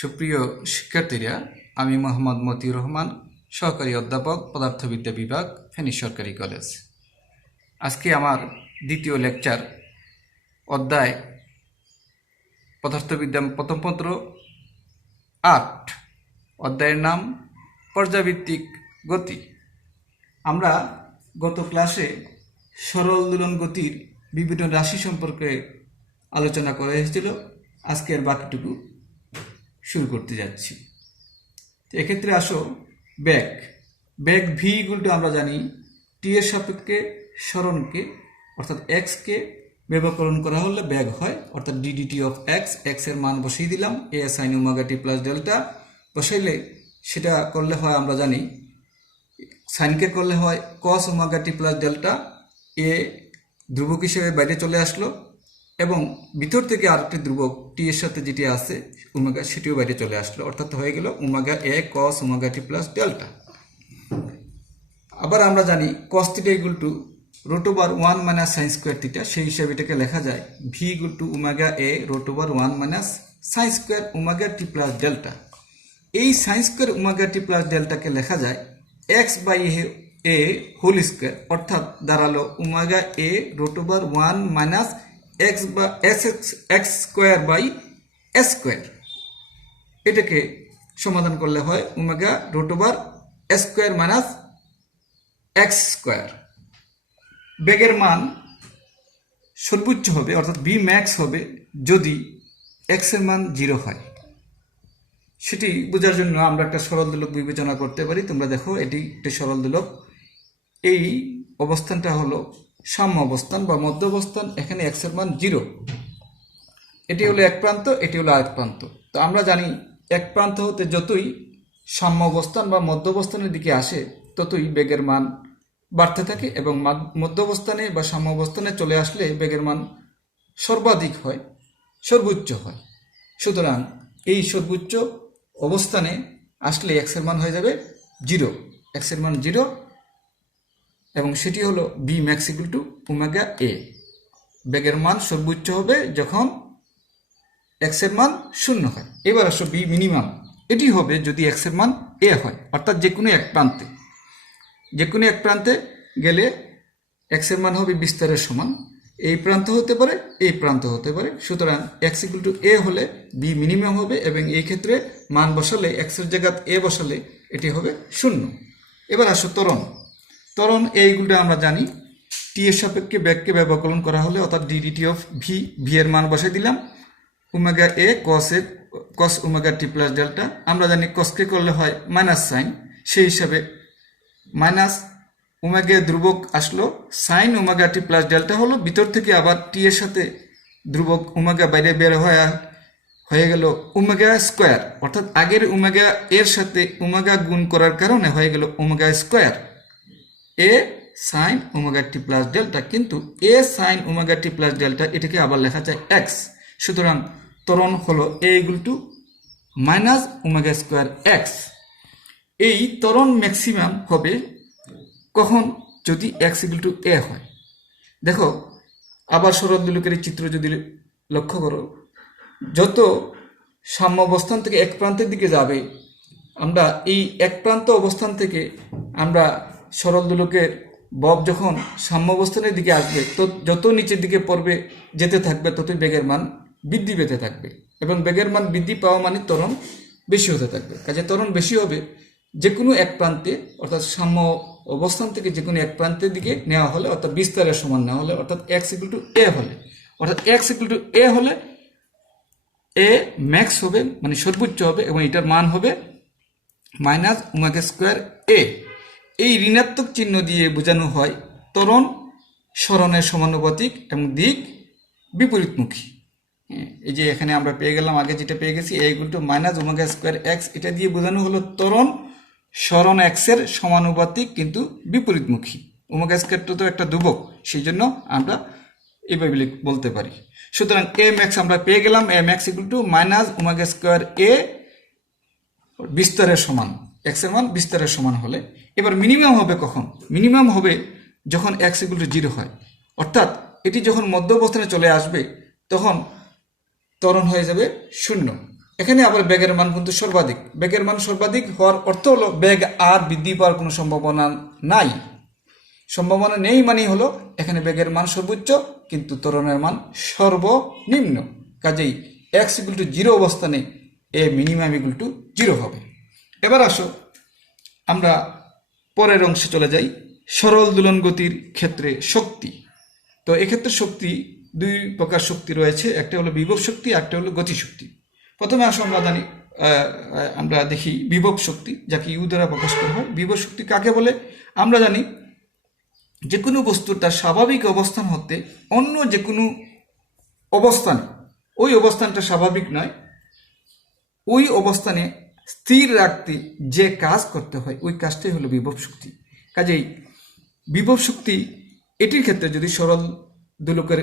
সুপ্রিয় শিক্ষার্থীরা, আমি মোহাম্মদ মতিউর রহমান, সহকারী অধ্যাপক, পদার্থবিদ্যা বিভাগ, ফেনী সরকারি কলেজ। আজকে আমার দ্বিতীয় লেকচার, অধ্যায় পদার্থবিদ্যা প্রথম পত্র ৮, অধ্যায়ের নাম পর্যাবৃত্তিক গতি। আমরা গত ক্লাসে সরল দোলন গতির বিভিন্ন রাশি সম্পর্কে আলোচনা করা হয়েছিল। আজকের বাকিটুকু শুরু করতে যাচ্ছি। এক্ষেত্রে আসো বেগ ভি ইকুয়াল টু আমরা জানি টি এর সাপেক্ষে সরণকে অর্থাৎ এক্সকে ব্যবকরণ করা হলে বেগ হয়, অর্থাৎ ডিডিটি অফ এক্স এর মান বসিয়ে দিলাম, এ sine omega t plus delta বসাইলে সেটা করলে হয় আমরা জানি সাইনকে করলে হয় কস ওমেগা টি প্লাস ডেল্টা, এ ধ্রুবক হিসেবে বাইরে চলে আসলো এবং ভিতর থেকে আরেকটি ধ্রুবক টি এর সাথে যেটি আছে ওমেগা সেটিও বাইরে চলে আসলো, অর্থাৎ হয়ে গেল omega a cos omega t plus delta. আবার আমরা জানি cos theta equal to root over 1 minus sine square theta, সেই হিসাবে এটাকে লেখা যায় v equal to omega a root over 1 minus sine square omega t plus delta. এই sine square omega t plus ডেল্টাকে লেখা যায় x by a whole square, অর্থাৎ দাঁড়ালো omega a root over 1 minus x বা x square by s square. এটাকে সমাধান করলে হয় omega root over s square minus x square. বেগের মান সর্বোচ্চ হবে, অর্থাৎ বি ম্যাক্স হবে যদি এক্স এর মান 0 হয়। সেটি বোঝার জন্য আমরা একটা সরল দোলক বিবেচনা করতে পারি। তোমরা দেখো, এটি একটি সরল দোলক। এই অবস্থানটা হলো সাম্য অবস্থান বা মধ্য অবস্থান। এখানে এক্স এর মান 0। এটি হলো এক প্রান্ত, এটি হলো আরেক প্রান্ত। তো আমরা জানি এক প্রান্ত হতে যতই সাম্য অবস্থান বা মধ্য অবস্থানের দিকে আসে ততই বেগের মান বাড়তে থাকে এবং মধ্য অবস্থানে বা সাম্য অবস্থানে চলে আসলে বেগের মান সর্বাধিক হয়, সর্বোচ্চ হয়। সুতরাং এই সর্বোচ্চ অবস্থানে আসলে এক্স এর মান হয়ে যাবে 0, এক্স এর মান 0 এবং সেটি হলো v max equal to omega a. বেগের মান সর্বোচ্চ হবে যখন এক্স এর মান 0 হয়। এবার আসো বি মিনিমাম। এটি হবে যদি এক্স এর মান এ হয়, অর্থাৎ যে কোনো এক প্রান্তে গেলে এক্স এর মান হবে বিস্তারের সমান। এই প্রান্ত হতে পারে, এই প্রান্ত হতে পারে। সুতরাং এক্স ইকুয়াল টু এ হলে বি মিনিমাম হবে এবং এই ক্ষেত্রে মান বসালে এক্স এর জায়গায় এ বসালে এটি হবে 0। এবার আসো ত্বরণ এ ইকুয়াল টু আমরা জানি টি এর সাপেক্ষে বেগকে ব্যবকলন করা হলে, অর্থাৎ ডিডিটি অফ ভি এর মান বসাই দিলাম omega a cos omega t plus delta. আমরা জানি কসকে করলে হয় মাইনাস সাইন, সেই হিসাবে মাইনাস ওমেগা ধ্রুবক আসলো, sign omega t plus delta হলো ভিতর থেকে আবার টি এর সাথে ধ্রুবক ওমেগা বাইরে বের হয়ে গেল ওমেগা স্কোয়ার, অর্থাৎ আগের ওমেগা এর সাথে ওমেগা গুণ করার কারণে হয়ে গেল omega square a sine omega t plus delta. কিন্তু a sine omega t plus delta এটাকে আবার লেখা যায় এক্স। সুতরাং ত্বরণ হলো a equal to minus omega square x. এই ত্বরণ ম্যাক্সিমাম হবে কখন? যদি এক্স ইকুয়াল টু এ হয়। দেখো, আবার সরল দোলকের চিত্র যদি লক্ষ্য করো, যত সাম্য অবস্থান থেকে এক প্রান্তের দিকে যাবে, আমরা এই এক প্রান্ত অবস্থান থেকে আমরা সরল দোলকের বব যখন সাম্য অবস্থানের দিকে আসবে তো যত নিচের দিকে পড়বে যেতে থাকবে ততই বেগের মান বৃদ্ধি পেতে থাকবে এবং বেগের মান বৃদ্ধি পাওয়া মানে ত্বরণ বেশি হতে থাকবে। কাজে ত্বরণ বেশি হবে যে কোনো এক প্রান্তে, অর্থাৎ সাম্য অবস্থান থেকে যে কোনো এক প্রান্তের দিকে নেওয়া হলে, অর্থাৎ বিস্তারের সমান নেওয়া হলে, অর্থাৎ এক্স ইকুয়াল টু এ হলে, অর্থাৎ এক্স ইকুয়াল টু এ হলে এ ম্যাক্স হবে মানে সর্বোচ্চ হবে এবং এটার মান হবে মাইনাস ওমেগা স্কোয়ার এ। এই ঋণাত্মক চিহ্ন দিয়ে বোঝানো হয় ত্বরণ সরণের সমানুপাতিক এবং দিক বিপরীতমুখী। এই যে এখানে আমরা পেয়ে গেলাম, আগে যেটা পেয়ে গেছি a equal to minus omega square x, এটা দিয়ে বোঝানো হলো ত্বরণ সরণ এক্স এর সমানুপাতিক কিন্তু বিপরীতমুখী। ওমেগা স্কোয়ারটা তো একটা ধ্রুবক, সেই জন্য আমরা এইভাবে বলতে পারি। সুতরাং এ ম্যাক্স আমরা পেয়ে গেলাম, a max equal to minus omega square a বিস্তারের সমান, এক্স এর মান বিস্তারের সমান হলে। এবার মিনিমাম হবে কখন? মিনিমাম হবে যখন এক্স ইকুয়াল টু 0 হয়, অর্থাৎ এটি যখন মধ্য অবস্থানে চলে আসবে তখন ত্বরণ হয়ে যাবে 0 এখানে আবার বেগের মান কিন্তু সর্বাধিক। বেগের মান সর্বাধিক হওয়ার অর্থ হলো বেগ আর বৃদ্ধি পাওয়ার কোনো সম্ভাবনা নাই। সম্ভাবনা নেই মানেই হলো এখানে বেগের মান সর্বোচ্চ কিন্তু ত্বরণের মান সর্বনিম্ন। কাজেই x ইকুয়াল টু 0 অবস্থানে এ মিনিমাম ইকুয়াল টু 0 হবে। এবার আসো আমরা পরের অংশে চলে যাই, সরল দোলন গতির ক্ষেত্রে শক্তি। তো এক্ষেত্রে শক্তি দুই প্রকার শক্তি রয়েছে, একটা হলো বিভব শক্তি, একটা হলো গতিশক্তি। প্রথমে আসো আমরা দেখি বিভব শক্তি, যাকে ইউ দ্বারা প্রকাশ করা হয়। বিভব শক্তি কাকে বলে? আমরা জানি যে কোনো বস্তুর তার স্বাভাবিক অবস্থান হতে অন্য যে কোনো অবস্থানে, ওই অবস্থানটা স্বাভাবিক নয়, ওই অবস্থানে স্থির রাখতে যে কাজ করতে হয় ওই কাজটাই হলো বিভব শক্তি। কাজেই বিভব শক্তি এটির ক্ষেত্রে যদি সরল দোলকের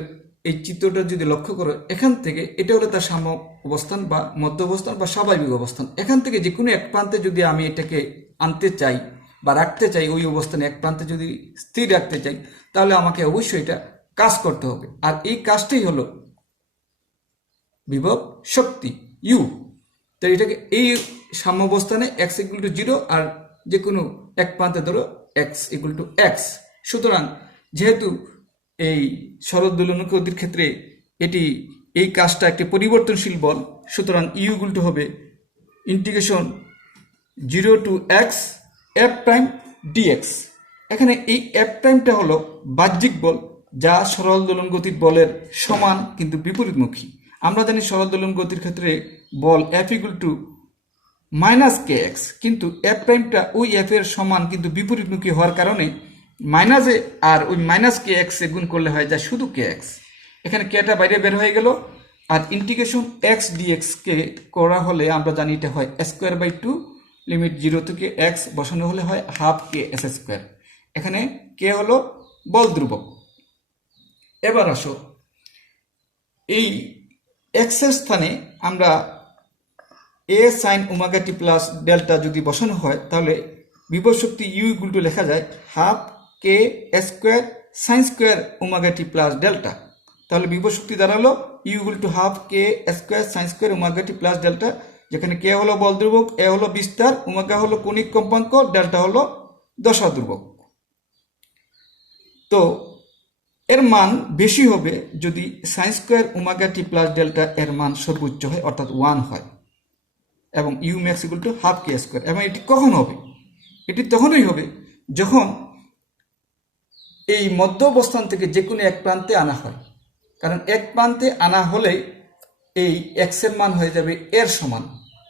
এই চিত্রটা যদি লক্ষ্য করো, এখান থেকে এটা হলো তার সাম্য অবস্থান বা মধ্য অবস্থান বা স্বাভাবিক অবস্থান। এখান থেকে যে কোনো এক প্রান্তে যদি আমি এটাকে আনতে চাই বা রাখতে চাই, ওই অবস্থানে এক প্রান্তে যদি স্থির রাখতে চাই, তাহলে আমাকে অবশ্যই এটা কাজ করতে হবে। আর এই কাজটাই হলো বিভব শক্তি ইউ। তো এটাকে এই সাম্যাবস্থানে x ইকুয়াল টু 0 আর যে কোনো এক প্রান্তে ধরো x ইকুয়াল টু x। সুতরাং যেহেতু এই সরল দোলনক গতির ক্ষেত্রে এই কাজটা একটি পরিবর্তনশীল বল, সুতরাং ইউ ইকুয়াল টু হবে integration 0 to x f prime dx। এখানে এই f প্রাইমটা হলো বাহ্যিক বল, যা সরল দোলন গতির বলের সমান কিন্তু বিপরীতমুখী। আমরা জানি সরল দোলন গতির ক্ষেত্রে বল F equal to minus K x, কিন্তু এফ প্রাইমটা ওই এফ এর সমান কিন্তু বিপরীতমুখী হওয়ার কারণে মাইনাসে আর ওই মাইনাস কে এক্স এ গুণ করলে হয় যা শুধু কে এক্স। এখানে কেটা বাইরে বের হয়ে গেল, আর ইন্টিগ্রেশন এক্স ডিএক্স কে করা হলে আমরা জানি এটা হয় স্কোয়ার বাই 2, লিমিট 0 থেকে এক্স বসানো হলে হয় হাফ কে এস স্কোয়ার। এখানে কে হলো বল ধ্রুবক। এবার আসো এই এক্স এর স্থানে আমরা এ sine omega t plus delta যদি বসানো হয়, তাহলে বিভব শক্তি ইউ ইকুয়াল টু লেখা যায় half k square sine square omega t plus delta. তাহলে বিভব শক্তি দাঁড়ালো U equal to half k square sine square omega t plus delta, যেখানে কে হলো বল ধ্রুবক, এ হলো বিস্তার, ওমেগা হলো কৌণিক কম্পাঙ্ক, ডেল্টা হলো দশা ধ্রুবক। তো এর মান বেশি হবে যদি sine square omega t plus delta এর মান সর্বোচ্চ হয়, অর্থাৎ 1 হয়, এবং U max equal to half k square. এবং এটি কখন হবে? এটি তখনই হবে যখন এই মধ্য অবস্থান থেকে যে কোনো এক প্রান্তে আনা হয়, কারণ এক প্রান্তে আনা হলেই এই এক্স এর মান হয়ে যাবে এর সমান।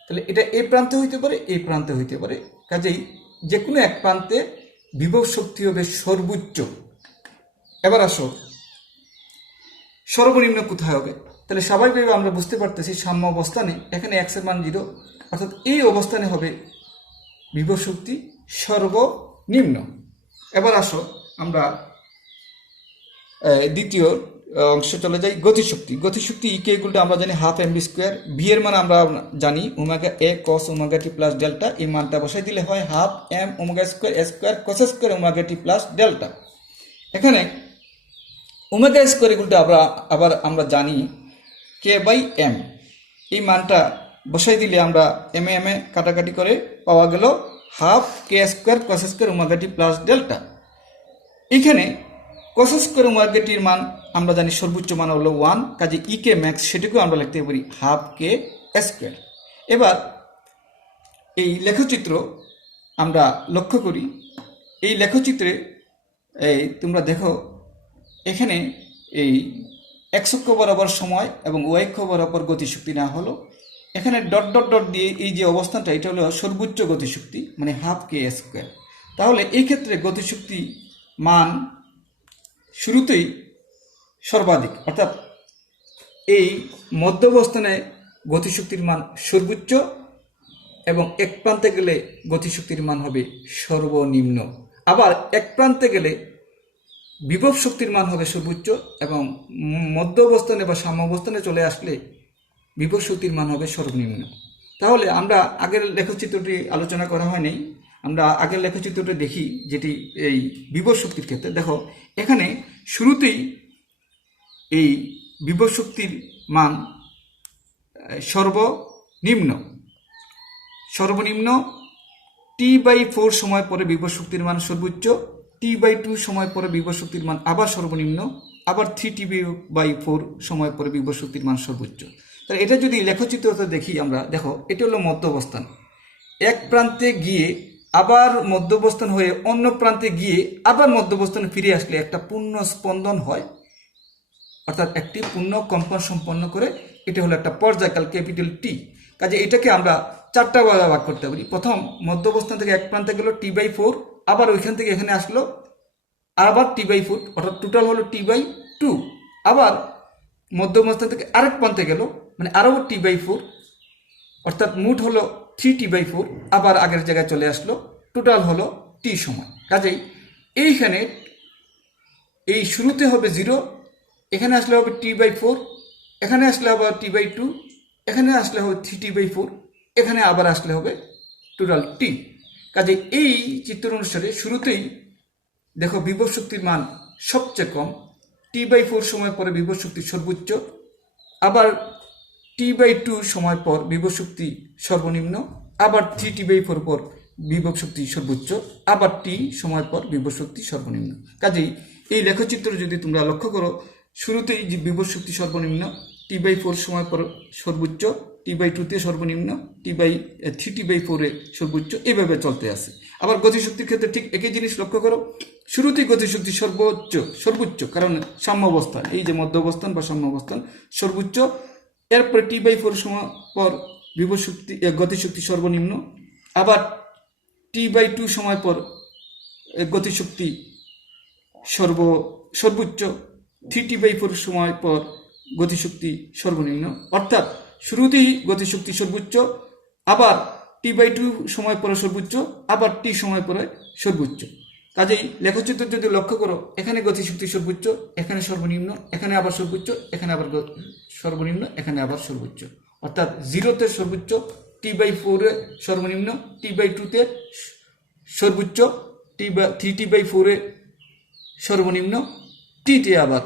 তাহলে এটা এই প্রান্তে হইতে পারে, এই প্রান্তে হইতে পারে, কাজেই যে কোনো এক প্রান্তে বিভব শক্তি হবে সর্বোচ্চ। এবার আসো সর্বনিম্ন কোথায় হবে? তাহলে স্বাভাবিকভাবে আমরা বুঝতে পারতেছি সাম্য অবস্থানে এখানে এক্স এর মান 0, অর্থাৎ এই অবস্থানে হবে বিভব শক্তি সর্বনিম্ন। এবার আসো আমরা দ্বিতীয় অংশে চলে যাই, গতিশক্তি। গতিশক্তি ইকে ইকুয়াল টু আমরা জানি half m v square, v এর মান আমরা জানি omega a cos omega t plus delta, এই মানটা বসাই দিলে হয় half m omega square square cos square omega t plus delta. এখানে ওমেগা স্কোয়ার ইকুয়াল টু আমরা জানি কে বাই এম, এই মানটা বসাই দিলে আমরা এম এ কাটাকাটি করে পাওয়া গেল half k square cos square omega t plus delta. এখানে কস স্কোয়ার ওমেগা টির মান আমরা জানি সর্বোচ্চ মান হলো 1, কাজে ই কে ম্যাক্স সেটিকেও আমরা লিখতে পারি হাফ কে স্কোয়ার। এবার এই লেখচিত্র আমরা লক্ষ্য করি, এই লেখচিত্রে তোমরা দেখো এখানে এই এক্স অক্ষ বরাবর সময় এবং ওয়াই অক্ষ বরাবর গতিশক্তি না হলো, এখানে ডট ডট ডট দিয়ে এই যে অবস্থানটা এটা হলো সর্বোচ্চ গতিশক্তি মানে হাফ কে স্কোয়ার। তাহলে এই ক্ষেত্রে গতিশক্তি মান শুরুতেই সর্বাধিক, অর্থাৎ এই মধ্য অবস্থানে গতিশক্তির মান সর্বোচ্চ এবং এক প্রান্তে গেলে গতিশক্তির মান হবে সর্বনিম্ন। আবার এক প্রান্তে গেলে বিভব শক্তির মান হবে সর্বোচ্চ এবং মধ্য অবস্থানে বা সাম্য অবস্থানে চলে আসলে বিভব শক্তির মান হবে সর্বনিম্ন। তাহলে আমরা আগের লেখচিত্রটি আলোচনা করা হয়নি, আমরা আগের লেখচিত্রটি দেখি, যেটি এই বিভব শক্তির ক্ষেত্রে। দেখো এখানে শুরুতেই এই বিভব শক্তির মান নিম্ন সর্বনিম্ন T/4 সময় পরে বিভব শক্তির মান সর্বোচ্চ, T/2 সময় পরে বিভব শক্তির মান আবার সর্বনিম্ন, আবার 3T/4 সময় পরে বিভব শক্তির মান সর্বোচ্চ। তাহলে এটা যদি লেখচিত্রতে দেখি আমরা, দেখো এটা হলো মধ্য অবস্থান। এক প্রান্তে গিয়ে আবার মধ্য অবস্থান হয়ে অন্য প্রান্তে গিয়ে আবার মধ্য অবস্থানে ফিরে আসলে একটা পূর্ণ স্পন্দন হয়, অর্থাৎ একটি পূর্ণ কম্পন সম্পন্ন করে। এটা হলো একটা পর্যায়কাল ক্যাপিটাল টি। কাজে এটাকে আমরা চারটা ভাগ করতে পারি। প্রথম মধ্য অবস্থান থেকে এক প্রান্তে গেল T/4, আবার ওইখান থেকে এখানে আসলো আবার T/4, অর্থাৎ টোটাল হলো T/2। আবার মধ্য অবস্থান থেকে আরেক প্রান্তে গেল, মানে আরও T/4, অর্থাৎ মোট হলো 3T/4, আবার আগের জায়গায় চলে আসলো, টোটাল হলো টি সময়। কাজেই এইখানে এই শুরুতে হবে 0, এখানে আসলে হবে T/4, এখানে আসলে আবার T/2, এখানে আসলে হবে 3T/4, এখানে আবার আসলে হবে টোটাল টি। কাজে এই চিত্র অনুসারে শুরুতেই দেখো বিভব শক্তির মান সবচেয়ে কম, T/4 সময় পরে বিভব শক্তি সর্বোচ্চ, আবার T/2 সময় পর বিভব শক্তি সর্বনিম্ন, আবার 3T/4 পর বিভব শক্তি সর্বোচ্চ, আবার T সময় পর বিভব শক্তি সর্বনিম্ন। কাজেই এই লেখচিত্র যদি তোমরা লক্ষ্য করো, শুরুতেই যে বিভব শক্তি সর্বনিম্ন, T/4 সময় পর সর্বোচ্চ, T/2 তে সর্বনিম্ন, 3T/4 সর্বোচ্চ, এইভাবে চলতে আছে। আবার গতিশক্তির ক্ষেত্রে ঠিক একই জিনিস লক্ষ্য করো, শুরুতেই গতিশক্তি সর্বোচ্চ, কারণ সাম্য অবস্থান, এই যে মধ্য অবস্থান বা সাম্য অবস্থান, সর্বোচ্চ। এরপরে T/4 সময় পর বিভব শক্তি গতিশক্তি সর্বনিম্ন, আবার T/2 সময় পর গতিশক্তি সর্বোচ্চ, 3T/4 সময় পর গতিশক্তি সর্বনিম্ন। অর্থাৎ শুরুতেই গতিশক্তি সর্বোচ্চ, আবার T/2 সময় পরে সর্বোচ্চ, আবার T সময় পরে সর্বোচ্চ। কাজেই লেখচিত্র যদি লক্ষ্য করো, এখানে গতিশক্তি সর্বোচ্চ, এখানে সর্বনিম্ন, এখানে আবার সর্বোচ্চ, এখানে আবার সর্বনিম্ন, এখানে আবার সর্বোচ্চ। অর্থাৎ 0-তে সর্বোচ্চ, T/4 সর্বনিম্ন, T/2 সর্বোচ্চ, 3T/4 সর্বনিম্ন, T-তে আবার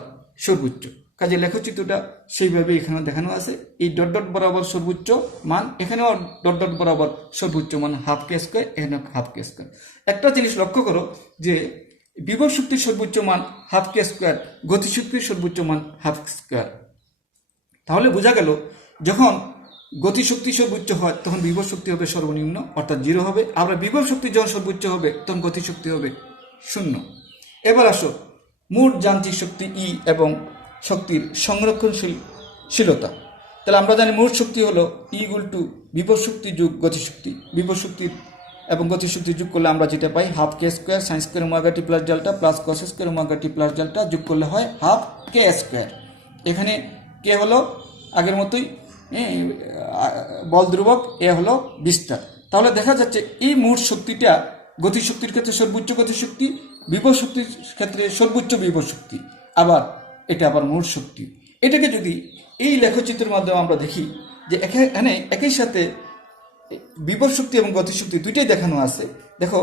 সর্বোচ্চ। কাজে লেখচিত্রটা সেইভাবে এখানে দেখানো আছে। এই ডট ডট বরাবর সর্বোচ্চ মান, এখানেও ডট ডট বরাবর সর্বোচ্চ মান ½ স্কয়ার, এখানে ½ স্কয়ার। একটা জিনিস লক্ষ্য করো যে বিভব শক্তির সর্বোচ্চ মান ½ স্কয়ার, গতিশক্তির সর্বোচ্চ মান ½ স্কয়ার। তাহলে বোঝা গেল যখন গতিশক্তি সর্বোচ্চ হয় তখন বিভব শক্তি হবে সর্বনিম্ন, অর্থাৎ 0 হবে। আবার বিভব শক্তি যখন সর্বোচ্চ হবে তখন গতিশক্তি হবে 0। এবার আসো মোট যান্ত্রিক শক্তি ই এবং শক্তির সংরক্ষণশীলতা। তাহলে আমরা জানি মোট শক্তি হলো E = বিভব শক্তি যোগ গতিশক্তি। বিভব শক্তি এবং গতিশক্তি যোগ করলে আমরা যেটা পাই ½ sin² ωt plus delta plus cos² ωt plus delta, যোগ করলে হয় ½ এখানে কে হলো আগের মতোই বল ধ্রুবক, এ হলো বিস্তার। তাহলে দেখা যাচ্ছে এই মোট শক্তিটা গতিশক্তির ক্ষেত্রে সর্বোচ্চ গতিশক্তি, বিভব শক্তির ক্ষেত্রে সর্বোচ্চ বিভব শক্তি, আবার এটা আবার মোট শক্তি। এটাকে যদি এই লেখচিত্রের মাধ্যমে আমরা দেখি যে এখানে একই সাথে বিভব শক্তি এবং গতিশক্তি দুইটাই দেখানো আছে। দেখো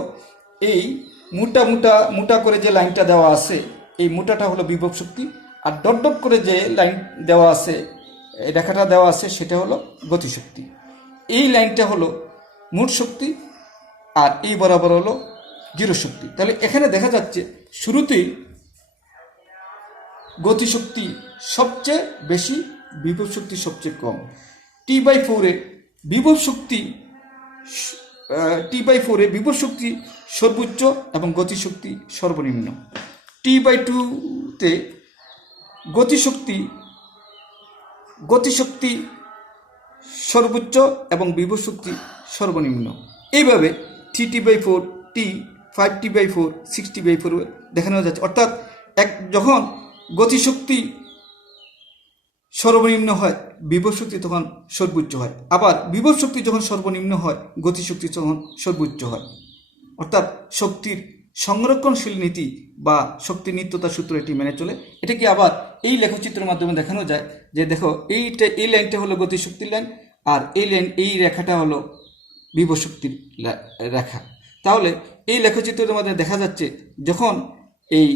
এই মোটা করে যে লাইনটা দেওয়া আছে, এই মোটাটা হলো বিভব শক্তি, আর ডট ডট করে যে লাইন দেওয়া আছে, রেখাটা দেওয়া আছে, সেটা হলো গতিশক্তি। এই লাইনটা হলো মোট শক্তি, আর এই বরাবর হলো জিরো শক্তি। তাহলে এখানে দেখা যাচ্ছে শুরুতেই গতিশক্তি সবচেয়ে বেশি, বিভব শক্তি সবচেয়ে কম। T/4 বিভব শক্তি বিভব শক্তি সর্বোচ্চ এবং গতিশক্তি সর্বনিম্ন। T/2-তে গতিশক্তি সর্বোচ্চ এবং বিভব শক্তি সর্বনিম্ন। এইভাবে 3T/4, T, 5T/4, 6T/4 দেখানো যাচ্ছে। অর্থাৎ যখন গতিশক্তি সর্বনিম্ন হয় বিভব শক্তি তখন সর্বোচ্চ হয়, আবার বিভব শক্তি যখন সর্বনিম্ন হয় গতিশক্তি তখন সর্বোচ্চ হয়। অর্থাৎ শক্তির সংরক্ষণশীল নীতি বা শক্তির নিত্যতা সূত্র এটি মেনে চলে। এটাকে আবার এই লেখচিত্রের মাধ্যমে দেখানো যায় যে দেখো এই লাইনটা হলো গতিশক্তির লাইন, আর এই রেখাটা হলো বিভব শক্তির রেখা। তাহলে এই লেখচিত্রের মাধ্যমে দেখা যাচ্ছে যখন এই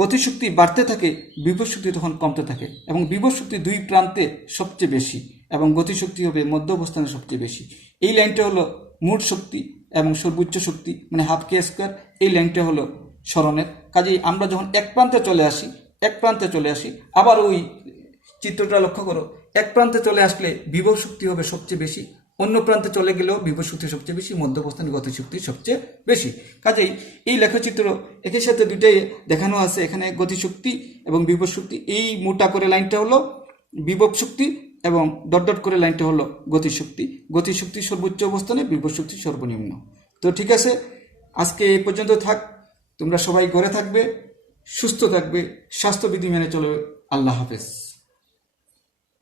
গতিশক্তি বাড়তে থাকে বিভব শক্তি তখন কমতে থাকে, এবং বিভব শক্তি দুই প্রান্তে সবচেয়ে বেশি এবং গতিশক্তি হবে মধ্য অবস্থানে সবচেয়ে বেশি। এই লাইনটা হলো মোট শক্তি এবং সর্বোচ্চ শক্তি মানে হাফ কে স্কোয়ার। এই লাইনটা হলো সরণের। কাজেই আমরা যখন এক প্রান্তে চলে আসি আবার ওই চিত্রটা লক্ষ্য করো, এক প্রান্তে চলে আসলে বিভব শক্তি হবে সবচেয়ে বেশি, অন্য প্রান্তে চলে গেলেও বিভব শক্তি সবচেয়ে বেশি, মধ্য অবস্থানে গতিশক্তি সবচেয়ে বেশি। কাজেই এই লেখচিত্র একই সাথে দুইটাই দেখানো আছে, এখানে গতিশক্তি এবং বিভব শক্তি। এই মোটা করে লাইনটা হলো বিভব শক্তি এবং ডট ডট করে লাইনটা হলো গতিশক্তি। গতিশক্তি সর্বোচ্চ অবস্থানে, বিভব শক্তি সর্বনিম্ন। তো ঠিক আছে, আজকে এই পর্যন্ত থাক। তোমরা সবাই ঘরে থাকবে, সুস্থ থাকবে, স্বাস্থ্যবিধি মেনে চলবে। আল্লাহ হাফেজ।